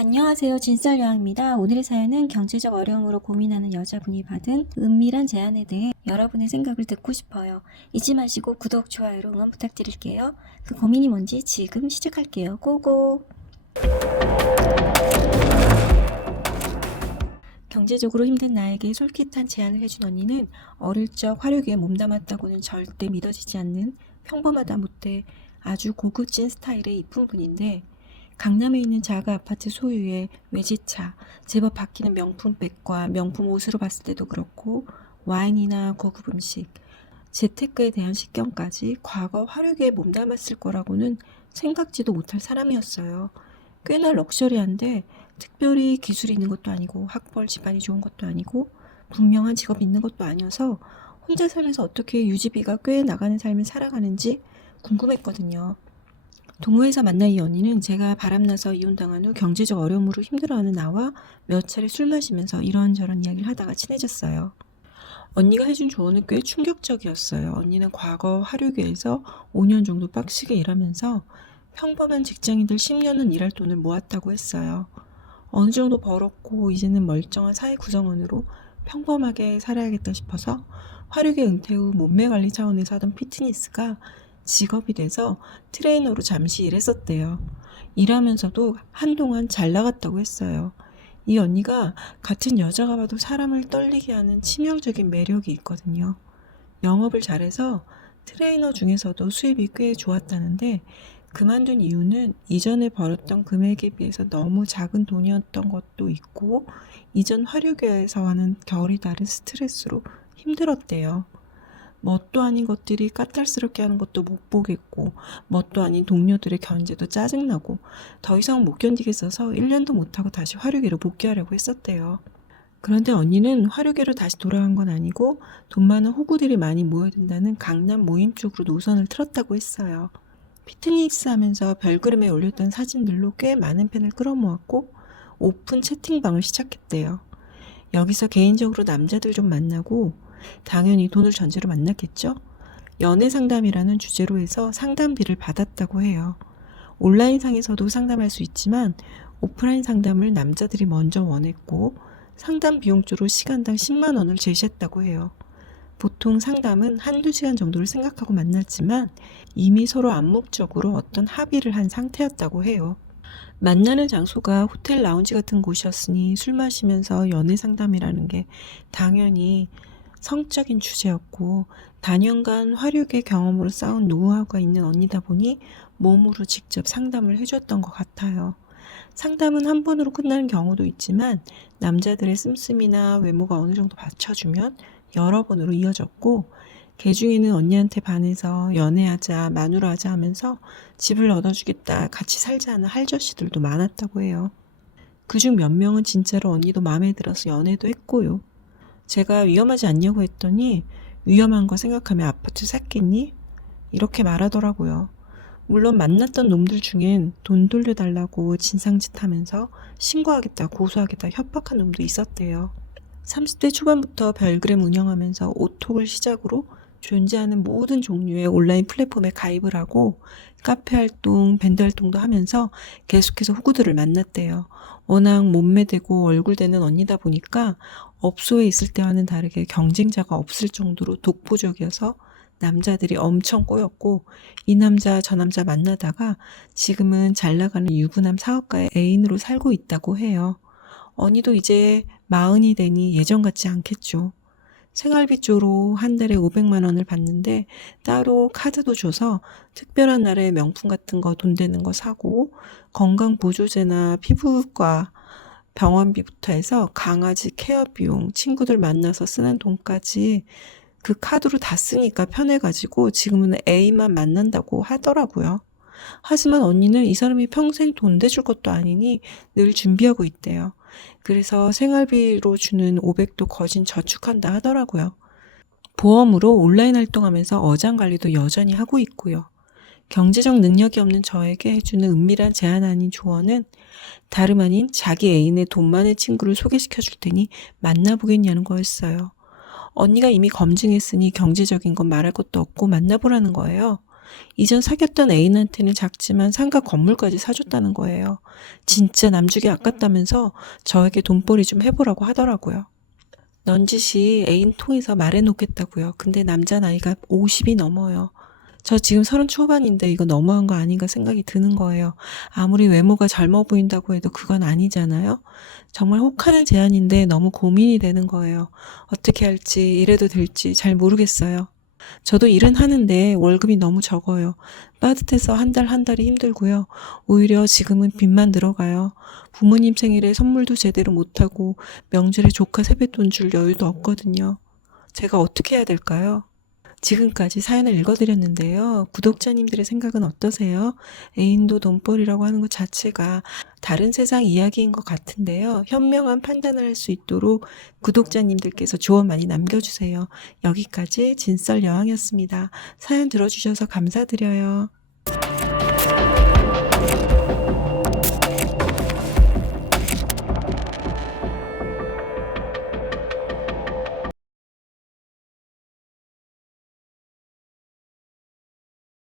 안녕하세요. 진썰여왕입니다. 오늘의 사연은 경제적 어려움으로 고민하는 여자분이 받은 은밀한 제안에 대해 여러분의 생각을 듣고 싶어요. 잊지 마시고 구독, 좋아요로 응원 부탁드릴게요. 그 고민이 뭔지 지금 시작할게요. 고고! 경제적으로 힘든 나에게 솔깃한 제안을 해준 언니는 어릴 적 화력에 몸담았다고는 절대 믿어지지 않는 평범하다 못해 아주 고급진 스타일의 이쁜 분인데, 강남에 있는 자가 아파트 소유의 외제차, 제법 바뀌는 명품 백과 명품 옷으로 봤을 때도 그렇고, 와인이나 고급 음식, 재테크에 대한 식견까지 과거 화려하게 몸담았을 거라고는 생각지도 못할 사람이었어요. 꽤나 럭셔리한데 특별히 기술이 있는 것도 아니고 학벌 집안이 좋은 것도 아니고 분명한 직업이 있는 것도 아니어서 혼자 살면서 어떻게 유지비가 꽤 나가는 삶을 살아가는지 궁금했거든요. 동호회에서 만난 이 언니는 제가 바람나서 이혼당한 후 경제적 어려움으로 힘들어하는 나와 몇 차례 술 마시면서 이런저런 이야기를 하다가 친해졌어요. 언니가 해준 조언은 꽤 충격적이었어요. 언니는 과거 화류계에서 5년 정도 빡시게 일하면서 평범한 직장인들 10년은 일할 돈을 모았다고 했어요. 어느 정도 벌었고 이제는 멀쩡한 사회 구성원으로 평범하게 살아야겠다 싶어서 화류계 은퇴 후 몸매 관리 차원에서 하던 피트니스가 직업이 돼서 트레이너로 잠시 일했었대요. 일하면서도 한동안 잘 나갔다고 했어요. 이 언니가 같은 여자가 봐도 사람을 떨리게 하는 치명적인 매력이 있거든요. 영업을 잘해서 트레이너 중에서도 수입이 꽤 좋았다는데, 그만둔 이유는 이전에 벌었던 금액에 비해서 너무 작은 돈이었던 것도 있고, 이전 화류계에서와는 결이 다른 스트레스로 힘들었대요. 뭣도 아닌 것들이 까탈스럽게 하는 것도 못 보겠고, 뭣도 아닌 동료들의 견제도 짜증나고, 더 이상 못 견디겠어서 1년도 못하고 다시 화류계로 복귀하려고 했었대요. 그런데 언니는 화류계로 다시 돌아간 건 아니고 돈 많은 호구들이 많이 모여든다는 강남 모임 쪽으로 노선을 틀었다고 했어요. 피트니스 하면서 별그램에 올렸던 사진들로 꽤 많은 팬을 끌어모았고 오픈 채팅방을 시작했대요. 여기서 개인적으로 남자들 좀 만나고, 당연히 돈을 전제로 만났겠죠? 연애 상담이라는 주제로 해서 상담비를 받았다고 해요. 온라인상에서도 상담할 수 있지만 오프라인 상담을 남자들이 먼저 원했고, 상담 비용조로 시간당 10만 원을 제시했다고 해요. 보통 상담은 한두 시간 정도를 생각하고 만났지만 이미 서로 암묵적으로 어떤 합의를 한 상태였다고 해요. 만나는 장소가 호텔 라운지 같은 곳이었으니 술 마시면서 연애 상담이라는 게 당연히 성적인 주제였고, 다년간 화류계 경험으로 쌓은 노하우가 있는 언니다 보니 몸으로 직접 상담을 해줬던 것 같아요. 상담은 한 번으로 끝나는 경우도 있지만 남자들의 씀씀이나 외모가 어느 정도 받쳐주면 여러 번으로 이어졌고, 개중에는 언니한테 반해서 연애하자, 마누라하자 하면서 집을 얻어주겠다, 같이 살자 하는 할저씨들도 많았다고 해요. 그중 몇 명은 진짜로 언니도 마음에 들어서 연애도 했고요. 제가 위험하지 않냐고 했더니 위험한 거 생각하면 아파트 샀겠니? 이렇게 말하더라고요. 물론 만났던 놈들 중엔 돈 돌려달라고 진상짓 하면서 신고하겠다, 고소하겠다 협박한 놈도 있었대요. 30대 초반부터 별그램 운영하면서 오톡을 시작으로 존재하는 모든 종류의 온라인 플랫폼에 가입을 하고 카페 활동, 밴드 활동도 하면서 계속해서 호구들을 만났대요. 워낙 몸매되고 얼굴되는 언니다 보니까 업소에 있을 때와는 다르게 경쟁자가 없을 정도로 독보적이어서 남자들이 엄청 꼬였고, 이 남자 저 남자 만나다가 지금은 잘 나가는 유부남 사업가의 애인으로 살고 있다고 해요. 언니도 이제 40이 되니 예전 같지 않겠죠. 생활비 쪽으로 한 달에 500만 원을 받는데 따로 카드도 줘서 특별한 날에 명품 같은 거 돈 되는 거 사고, 건강보조제나 피부과 병원비부터 해서 강아지 케어 비용, 친구들 만나서 쓰는 돈까지 그 카드로 다 쓰니까 편해가지고 지금은 A만 만난다고 하더라고요. 하지만 언니는 이 사람이 평생 돈 대줄 것도 아니니 늘 준비하고 있대요. 그래서 생활비로 주는 500도 거진 저축한다 하더라고요. 보험으로 온라인 활동하면서 어장관리도 여전히 하고 있고요. 경제적 능력이 없는 저에게 해주는 은밀한 제안 아닌 조언은 다름 아닌 자기 애인의 돈 많은 친구를 소개시켜 줄 테니 만나보겠냐는 거였어요. 언니가 이미 검증했으니 경제적인 건 말할 것도 없고 만나보라는 거예요. 이전 사귀었던 애인한테는 작지만 상가 건물까지 사줬다는 거예요. 진짜 남주기 아깝다면서 저에게 돈벌이 좀 해보라고 하더라고요. 넌지시 애인 통해서 말해놓겠다고요. 근데 남자 나이가 50이 넘어요. 저 지금 30 초반인데 이거 너무한 거 아닌가 생각이 드는 거예요. 아무리 외모가 젊어 보인다고 해도 그건 아니잖아요. 정말 혹하는 제안인데 너무 고민이 되는 거예요. 어떻게 할지, 이래도 될지 잘 모르겠어요. 저도 일은 하는데 월급이 너무 적어요. 빠듯해서 한 달 한 달이 힘들고요. 오히려 지금은 빚만 늘어가요. 부모님 생일에 선물도 제대로 못하고 명절에 조카 세뱃돈 줄 여유도 없거든요. 제가 어떻게 해야 될까요? 지금까지 사연을 읽어드렸는데요. 구독자님들의 생각은 어떠세요? 애인도 돈벌이라고 하는 것 자체가 다른 세상 이야기인 것 같은데요. 현명한 판단을 할 수 있도록 구독자님들께서 조언 많이 남겨주세요. 여기까지 진썰여왕이었습니다. 사연 들어주셔서 감사드려요.